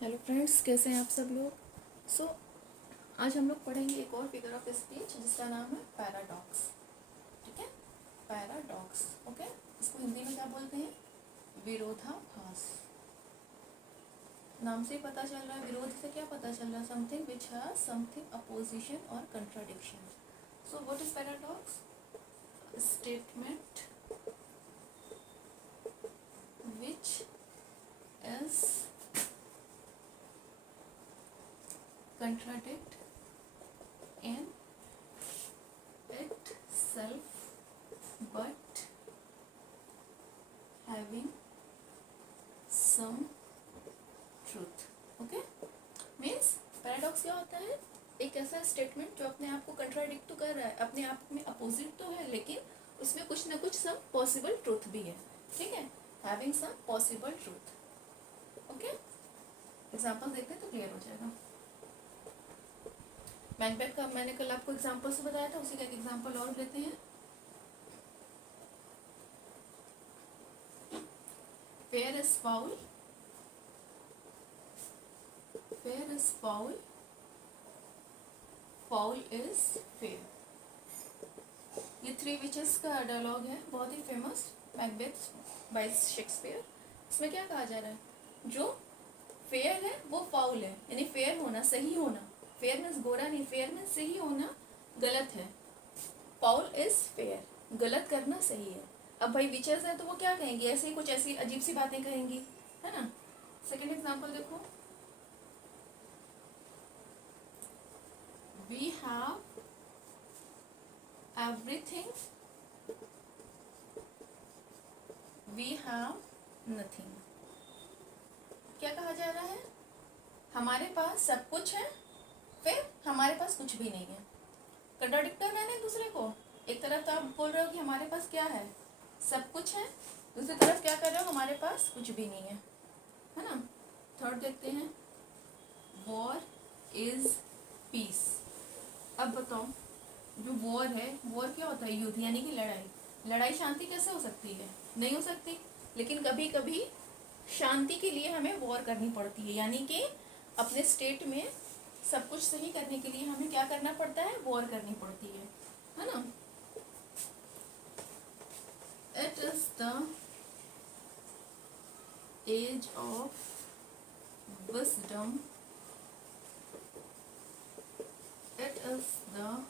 Hello friends, कैसे हैं आप सब लोग। आज हम लोग पढ़ेंगे एक और फिगर ऑफ स्पीच जिसका नाम है पैराडॉक्स। ठीक है, पैराडॉक्स। ओके, इसको हिंदी में क्या बोलते हैं? विरोधाभास। नाम से ही पता चल रहा है, विरोध से क्या पता चल रहा है? Something which has something opposition और contradiction. So what is paradox? Statement which is contradict in itself but having some truth. Okay, means paradox क्या होता है? एक ऐसा स्टेटमेंट जो अपने आप को कंट्राडिक्ट तो कर रहा है, अपने आप में अपोजिट तो है, लेकिन उसमें कुछ ना कुछ सम पॉसिबल ट्रूथ भी है। ठीक है, having some possible truth. Okay, example देखते हैं तो क्लियर हो जाएगा। मैकबेथ का मैंने कल आपको एग्जांपल से बताया था, उसी का एक एग्जांपल और लेते हैं। Fair is foul, fair is foul, foul is fair. ये थ्री विचेस का डायलॉग है, बहुत ही फेमस, मैकबेथ बाय शेक्सपियर। इसमें क्या कहा जा रहा है? जो फेयर है वो फाउल है, यानी फेयर होना, सही होना। फेयर मीन्स गोरा नहीं, फेयर मीन्स सही होना गलत है। फाउल इज फेयर, गलत करना सही है। अब भाई विचेस है तो वो क्या कहेंगी? ऐसे ही कुछ ऐसी अजीब सी बातें कहेंगी, है ना। सेकेंड एग्जांपल देखो, we have everything, we have nothing. क्या कहा जा रहा है? हमारे पास सब कुछ है, फिर हमारे पास कुछ भी नहीं है। कंट्राडिक्टर है ना एक दूसरे को। एक तरफ तो आप बोल रहे हो कि हमारे पास क्या है, सब कुछ है, दूसरी तरफ क्या कर रहे हो? हमारे पास कुछ भी नहीं है ना। थर्ड देखते हैं, वॉर इज पीस। अब बताओ, जो वॉर है, वॉर क्या होता है? युद्ध, यानी कि लड़ाई। लड़ाई शांति कैसे हो सकती है? नहीं हो सकती। लेकिन कभी कभी शांति के लिए हमें वॉर करनी पड़ती है, यानी कि अपने स्टेट में सब कुछ सही करने के लिए हमें क्या करना पड़ता है? वॉर करनी पड़ती है ना। It is the age of wisdom, it is the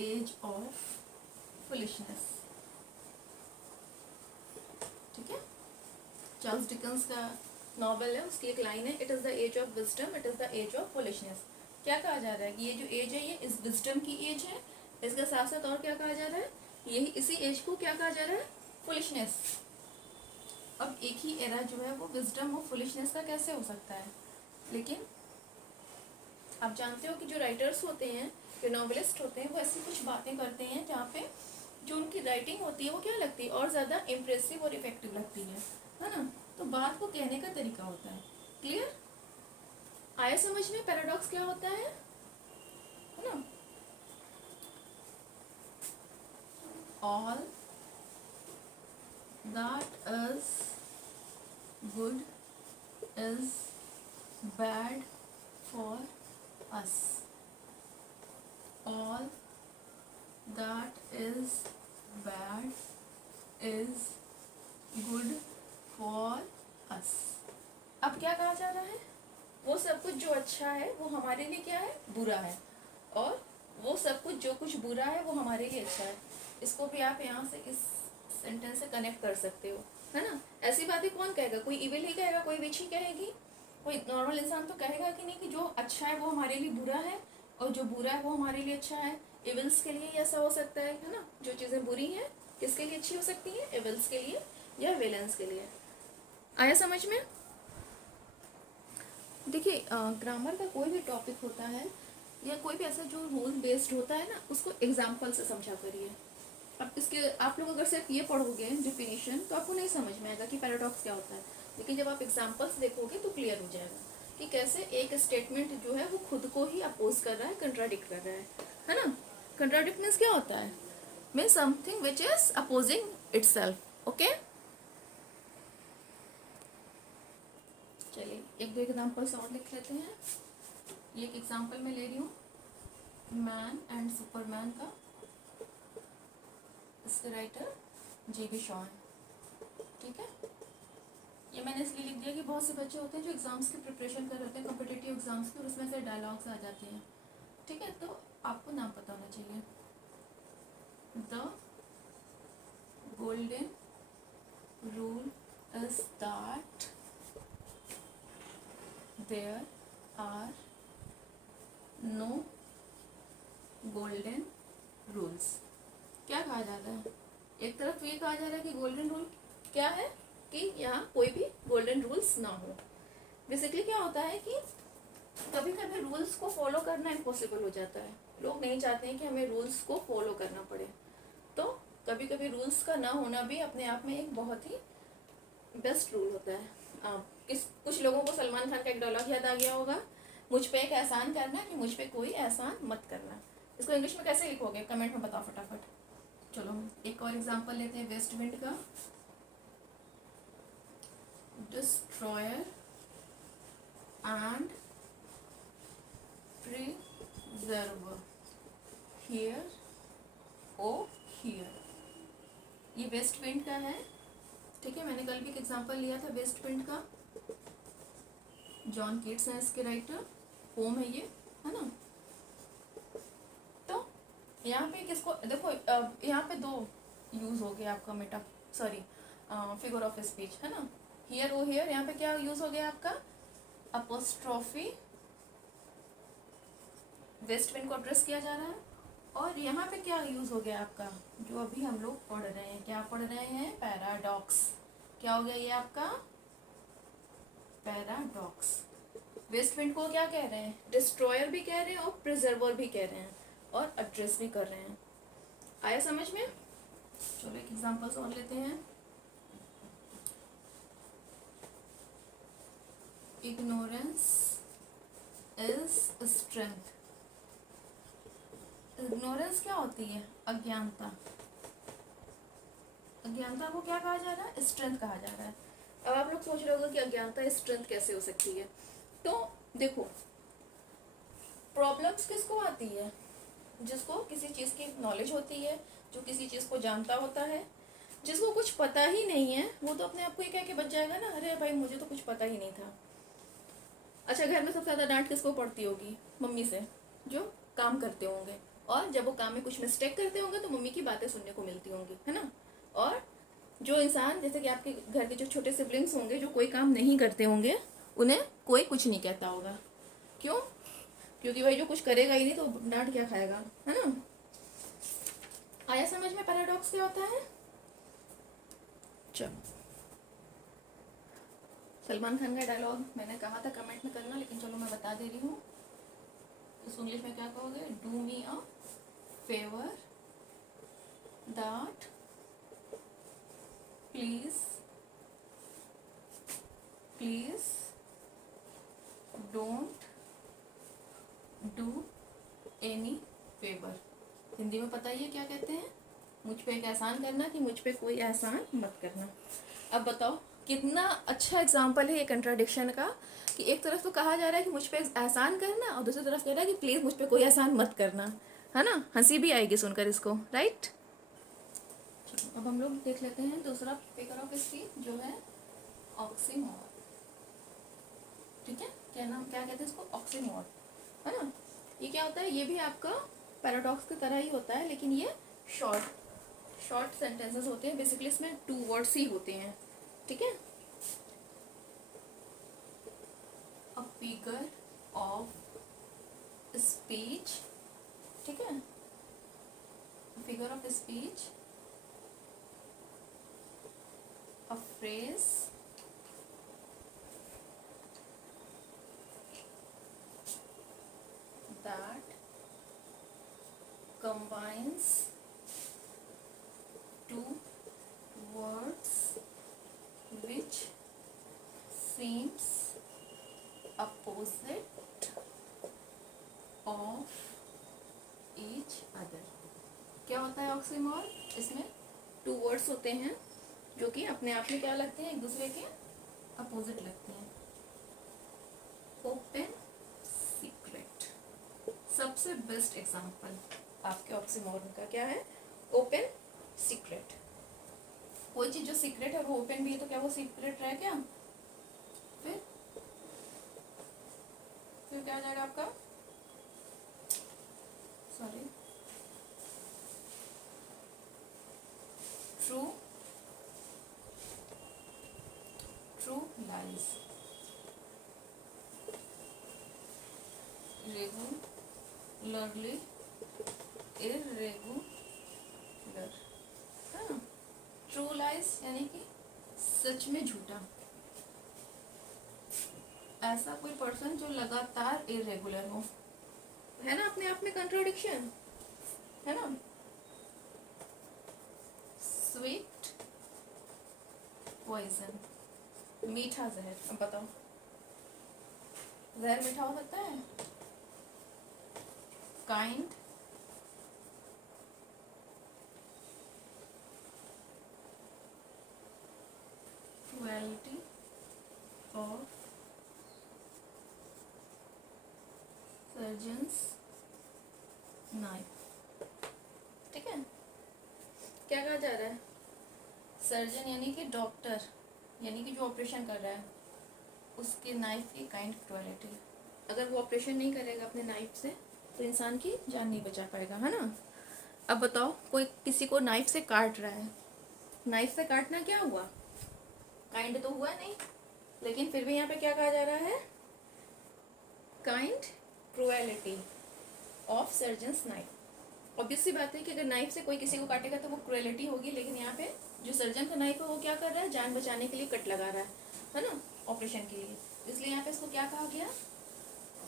age of foolishness. ठीक है, चार्ल्स डिकेंस का नॉवेल है, उसकी एक लाइन है, it is the age of wisdom, it is the age of foolishness. क्या कहा जा रहा है कि ये जो एज है ये इस विजडम की एज है। इसके साथ साथ और क्या कहा जा रहा है? यही इसी एज को क्या कहा जा रहा है? फुलिशनेस। अब एक ही एरा जो है वो विजडम और फुलिशनेस का कैसे हो सकता है? लेकिन आप जानते हो कि जो राइटर्स होते हैं, जो नॉवेलिस्ट होते हैं, वो ऐसी कुछ बातें करते हैं जहाँ पे जो उनकी राइटिंग होती है वो क्या लगती है? और ज़्यादा इम्प्रेसिव और इफेक्टिव लगती है ना। तो बात को कहने का तरीका होता है। क्लियर आया समझ में? पैराडॉक्स क्या होता है ना। All that is good is bad for us, all that is bad is good for us. अब क्या कहा जा रहा है? वो सब कुछ जो अच्छा है वो हमारे लिए क्या है? बुरा है, और वो सब कुछ जो कुछ बुरा है वो हमारे लिए अच्छा है। इसको भी आप यहाँ से इस सेंटेंस से कनेक्ट कर सकते हो, है ना। ऐसी बातें कौन कहेगा? कोई इविल ही कहेगा, कोई विच ही कहेगी। कोई नॉर्मल इंसान तो कहेगा कि नहीं कि जो अच्छा है वो हमारे लिए बुरा है और जो बुरा है वो हमारे लिए अच्छा है। इविल्स के लिए ऐसा हो सकता है ना। जो चीज़ें बुरी हैं किसके लिए अच्छी हो सकती हैं? इविल्स के लिए या विलेंस के लिए। आया समझ में? देखिए, ग्रामर का कोई भी टॉपिक होता है या कोई भी ऐसा जो रूल बेस्ड होता है ना, उसको एग्जाम्पल से समझा करिए। अब इसके आप लोग अगर सिर्फ ये पढ़ोगे डिफिनीशन तो आपको नहीं समझ में आएगा कि पैराडॉक्स क्या होता है। लेकिन जब आप एग्जाम्पल्स देखोगे तो क्लियर हो जाएगा कि कैसे एक स्टेटमेंट जो है वो खुद को ही अपोज कर रहा है, कंट्राडिक्ट कर रहा है ना। कंट्राडिक्ट मीन्स क्या होता है? Means something which is opposing itself. Okay, चलिए एक दो एग्जाम्पल्स और लिख लेते हैं। ये एक एग्जाम्पल मैं ले रही हूँ मैन एंड सुपरमैन का, इसके राइटर G.B. शॉ। ठीक है, ये मैंने इसलिए लिख दिया कि बहुत से बच्चे होते हैं जो एग्जाम्स की प्रिपरेशन कर रहे होते हैं, कॉम्पिटिटिव एग्जाम्स की, और उसमें से डायलॉग्स आ जाते हैं। ठीक है, तो आपको नाम पता होना चाहिए। The golden rule is that there are no golden rules. क्या कहा जा रहा है? एक तरफ तो ये कहा जा रहा है कि गोल्डन रूल क्या है कि यहाँ कोई भी गोल्डन रूल्स ना हो। बेसिकली क्या होता है कि कभी कभी रूल्स को फॉलो करना इम्पॉसिबल हो जाता है। लोग नहीं चाहते हैं कि हमें रूल्स को फॉलो करना पड़े, तो कभी कभी रूल्स का ना होना भी अपने आप में एक बहुत ही बेस्ट रूल होता है। कुछ लोगों को सलमान खान का एक डायलॉग याद आ गया होगा, मुझ पे एक एहसान करना कि मुझ पे कोई एहसान मत करना। इसको इंग्लिश में कैसे लिखोगे? कमेंट में बताओ फटाफट। चलो एक और एग्जांपल लेते हैं वेस्ट विंड का। Destroyer and preserver hear o hear. ये वेस्ट विंड का है। ठीक है, मैंने कल भी एक एग्जांपल लिया था वेस्ट विंड का। जॉन कीट्स है इसके राइटर, पोम है ये, है ना। तो यहाँ पे किसको देखो, यहाँ पे दो यूज हो गया आपका फिगर ऑफ स्पीच, है ना। हियर ओ हियर, यहाँ पे क्या यूज हो गया आपका? अपोस्ट्रोफी, वेस्ट विंड को एड्रेस किया जा रहा है। और यहाँ पे क्या यूज हो गया आपका, जो अभी हम लोग पढ़ रहे हैं, क्या पढ़ रहे हैं? पैराडॉक्स। क्या हो गया ये आपका? पैराडॉक्स। वेस्ट विंड को क्या कह रहे हैं? डिस्ट्रॉयर भी कह रहे हैं और प्रिजर्वर भी कह रहे हैं और एड्रेस भी कर रहे हैं। आया समझ में? चलो एक एग्जांपल्स और लेते हैं। Ignorance is strength. इग्नोरेंस क्या होती है? अज्ञानता। अज्ञानता को क्या कहा जा रहा है? स्ट्रेंथ कहा जा रहा है। अब आप लोग सोच रहे होंगे कि अज्ञानता स्ट्रेंथ कैसे हो सकती है। तो देखो, प्रॉब्लम्स किसको आती है? जिसको किसी चीज की नॉलेज होती है, जो किसी चीज को जानता होता है। जिसको कुछ पता ही नहीं है वो तो अपने आप को ये कह के बच जाएगा ना, अरे भाई मुझे तो कुछ पता ही नहीं था। अच्छा, घर में सबसे ज्यादा डांट किसको पड़ती होगी? मम्मी से, जो काम करते होंगे। और जब वो काम में कुछ मिस्टेक करते होंगे तो मम्मी की बातें सुनने को मिलती होंगी, है ना। और जो इंसान, जैसे कि आपके घर के जो छोटे सिबलिंग्स होंगे जो कोई काम नहीं करते होंगे, उन्हें कोई कुछ नहीं कहता होगा। क्यों? क्योंकि भाई जो कुछ करेगा ही नहीं तो डांट क्या खाएगा, है ना। आया समझ में पैराडॉक्स क्या होता है? चलो, सलमान खान का डायलॉग मैंने कहा था कमेंट में करना, लेकिन चलो मैं बता दे रही हूँ। इस इंग्लिश में क्या कहोगे? Do me a favour that please don't do any favour. Hindi में पता ही है क्या कहते हैं? मुझ पे एक एहसान करना कि मुझ पे कोई एहसान मत करना। अब बताओ कितना अच्छा एग्जाम्पल है ये कंट्राडिक्शन का, कि एक तरफ तो कहा जा रहा है कि मुझ पे एहसान करना और दूसरी तरफ कह रहा है कि प्लीज मुझ पे कोई एहसान मत करना, है ना। हंसी भी आएगी सुनकर इसको, राइट। चलो अब हम लोग देख लेते हैं दूसरा फिगर ऑफ स्पीच जो है ऑक्सीमोर। ठीक है, क्या कहते हैं इसको? ऑक्सीमोर, है ना। ये क्या होता है? ये भी आपका पैराडॉक्स की तरह ही होता है, लेकिन ये शॉर्ट सेंटेंसेस होते हैं। बेसिकली इसमें 2 वर्ड्स ही होते हैं। ठीक है, अ फिगर ऑफ स्पीच। ठीक है, figure of speech, a phrase that combines 2 words which seems opposite of each other। क्या होता है ऑक्सीमोर? इसमें 2 वर्ड्स होते हैं जो कि अपने आप में क्या लगते हैं? एक दूसरे के अपोजिट लगते हैं। सबसे बेस्ट एग्जाम्पल आपके ऑक्सीमोरन का क्या है? Open, secret. कोई चीज जो सीक्रेट है वो ओपन भी है, तो क्या वो सीक्रेट रह गया? फिर क्या आ जाएगा आपका? Sorry, true, true lies, regularly, irregular, है ना? ट्रू लाइज यानी कि सच में झूठा, ऐसा कोई पर्सन जो लगातार इरेगुलर हो, है ना? अपने आप में कंट्रोडिक्शन है ना? स्वीट पॉइजन, मीठा जहर। अब बताओ, जहर मीठा हो सकता है? Kind, quality of surgeons knife. ठीक है, क्या कहा जा रहा है? सर्जन यानी कि डॉक्टर, यानी कि जो ऑपरेशन कर रहा है, उसके नाइफ की काइंड क्वालिटी। अगर वो ऑपरेशन नहीं करेगा अपने नाइफ से तो इंसान की जान नहीं बचा पाएगा, है ना? अब बताओ, कोई किसी को नाइफ से काट रहा है, नाइफ से काटना क्या हुआ? काइंड तो हुआ नहीं, लेकिन फिर भी यहाँ पे क्या कहा जा रहा है? Kind cruelty of surgeons knife. Obvious सी बात है कि अगर नाइफ से कोई किसी को काटेगा तो वो क्रुएलिटी होगी, लेकिन यहाँ पे जो सर्जन का नाइफ है वो क्या कर रहा है? जान बचाने के लिए कट लगा रहा है ना, ऑपरेशन के लिए। इसलिए यहाँ पे इसको क्या कहा गया?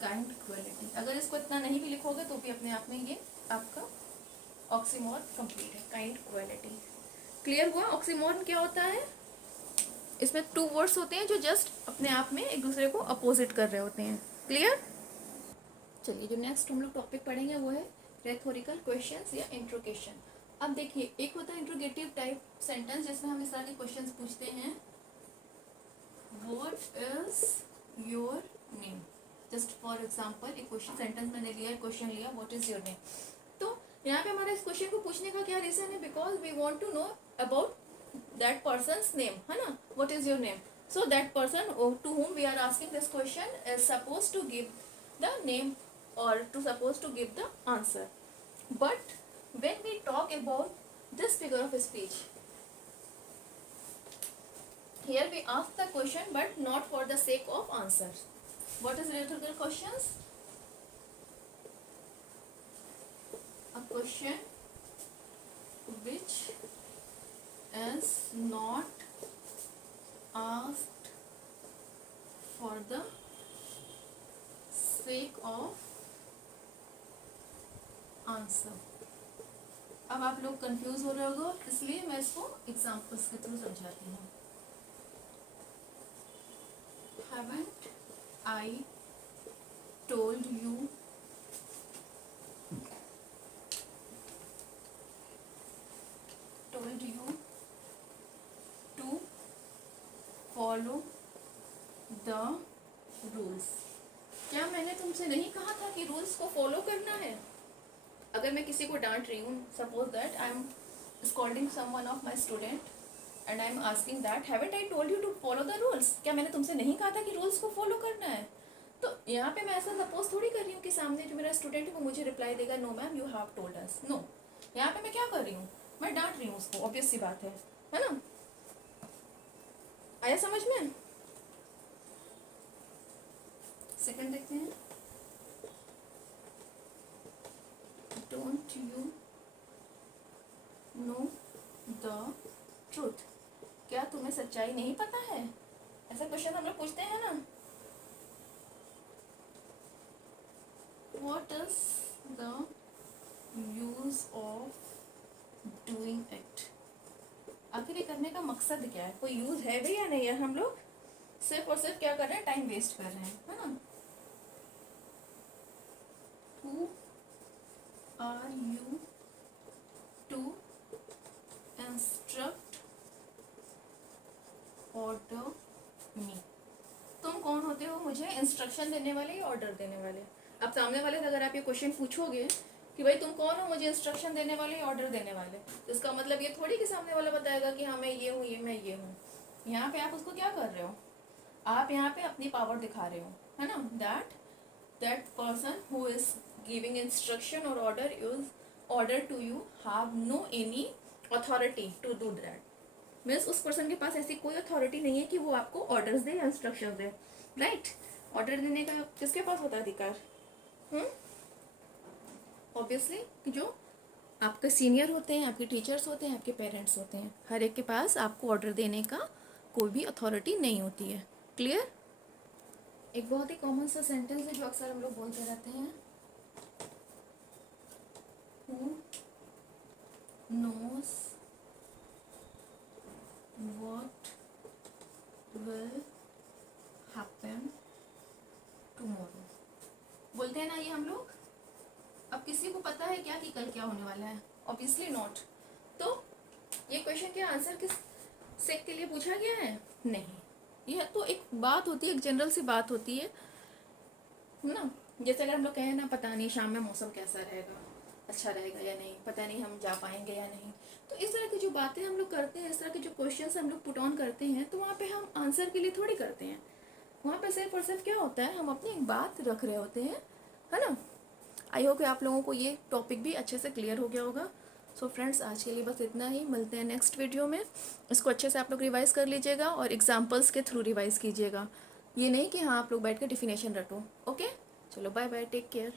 Kind cruelty. अगर इसको इतना नहीं भी लिखोगे तो भी अपने आप में ये आपका ऑक्सीमोर कंप्लीट है, काइंड क्रुएलिटी। क्लियर हुआ ऑक्सीमोर क्या होता है? इसमें टू वर्ड्स होते हैं जो जस्ट अपने आप में एक दूसरे को अपोजिट कर रहे होते हैं। क्लियर? चलिए, जो नेक्स्ट हम लोग टॉपिक पढ़ेंगे वो है रेथोरिकल क्वेश्चंस या इंट्रोगेशन। अब देखिए, एक होता है इंट्रोगेटिव टाइप सेंटेंस जिसमें हम इस तरह के क्वेश्चंस पूछते हैं, what is your name. Just for example, एक क्वेश्चन सेंटेंस मैंने लिया, क्वेश्चन लिया, व्हाट इज योर नेम। तो यहाँ पे हमारा इस क्वेश्चन को पूछने का क्या रीजन है? Because we want to know about that person's name, है ना? What is your name. So that person to whom we are asking this question is supposed to give the name or to supposed to give the answer. But when we talk about this figure of speech, here we ask the question but not for the sake of answer. What is rhetorical questions? A question which is not asked for the sake of answer. अब आप लोग confuse हो रहे होगे, इसलिए मैं इसको examples के थ्रू समझाती हूँ। Haven't I told you to follow the rules? क्या मैंने तुमसे नहीं कहा था कि रूल्स को फॉलो करना है? अगर मैं किसी को डांट रही हूँ, suppose that I am scolding someone of my student and I am asking that haven't I told you to follow the rules. क्या मैंने तुमसे नहीं कहा था कि रूल्स को फॉलो करना है? तो यहाँ पे मैं ऐसा सपोज थोड़ी कर रही हूँ कि सामने जो मेरा स्टूडेंट है वो मुझे रिप्लाई देगा, no ma'am you have told us. No, यहाँ पे मैं क्या कर रही हूँ? मैं डांट रही हूँ उसको, ऑब्वियस सी बात है ना? आया समझ में? सेकंड देखते हैं, don't you know the truth. क्या तुम्हें सच्चाई नहीं पता है? ऐसा क्वेश्चन हम लोग पूछते हैं ना। What is the use of doing it. आखिर ये करने का मकसद क्या है? कोई यूज है भी या नहीं है? हम लोग सिर्फ और सिर्फ क्या कर रहे हैं? टाइम वेस्ट कर रहे हैं, है ना? Who are you to instruct order me? तुम कौन होते हो मुझे इंस्ट्रक्शन देने वाले या ऑर्डर देने वाले? अब सामने वाले से अगर आप ये क्वेश्चन पूछोगे कि भाई तुम कौन हो मुझे इंस्ट्रक्शन देने वाले या ऑर्डर देने वाले, तो इसका मतलब ये थोड़ी कि सामने वाला बताएगा कि हाँ मैं ये हूँ, ये मैं ये हूँ। यहाँ पे आप उसको क्या कर रहे हो, आप यहाँ पे अपनी पावर दिखा रहे हो, है ना। That person who is giving instruction और order to you have no any authority to do that. Means उस पर्सन के पास ऐसी कोई अथॉरिटी नहीं है कि वो आपको ऑर्डर्स दे या इंस्ट्रक्शन दे, राइट। ऑर्डर देने का किसके पास होता है अधिकार, ऑब्वियसली कि जो आपके सीनियर होते हैं, आपके टीचर्स होते हैं, आपके पेरेंट्स होते हैं, हर एक के पास आपको ऑर्डर देने का कोई भी अथॉरिटी नहीं होती है। क्लियर। एक बहुत ही कॉमन सा सेंटेंस है जो अक्सर हम लोग बोलते रहते हैं, who knows what will happen tomorrow. बोलते हैं ना ये हम लोग। अब किसी को पता है क्या कि कल क्या होने वाला है? Obviously not. तो ये क्वेश्चन के आंसर किस सेक के लिए पूछा गया है? नहीं। यह तो एक बात होती है, एक जनरल सी बात होती है ना। जैसे अगर हम लोग कहें ना पता नहीं शाम में मौसम कैसा रहेगा, अच्छा रहेगा या नहीं, पता नहीं हम जा पाएंगे या नहीं, तो इस तरह की जो बातें हम लोग करते हैं, इस तरह के जो क्वेश्चन हम लोग पुट ऑन करते हैं, तो वहाँ पे हम आंसर के लिए थोड़ी करते हैं। वहाँ पे सिर्फ और सिर्फ क्या होता है, हम अपनी एक बात रख रहे होते हैं, है ना। आई होप कि आप लोगों को ये टॉपिक भी अच्छे से क्लियर हो गया होगा। सो फ्रेंड्स, आज के लिए बस इतना ही। मिलते हैं नेक्स्ट वीडियो में। इसको अच्छे से आप लोग रिवाइज़ कर लीजिएगा और एग्जाम्पल्स के थ्रू रिवाइज़ कीजिएगा। ये नहीं कि हाँ आप लोग बैठ कर डिफिनेशन रटो। ओके, चलो बाय बाय, टेक केयर।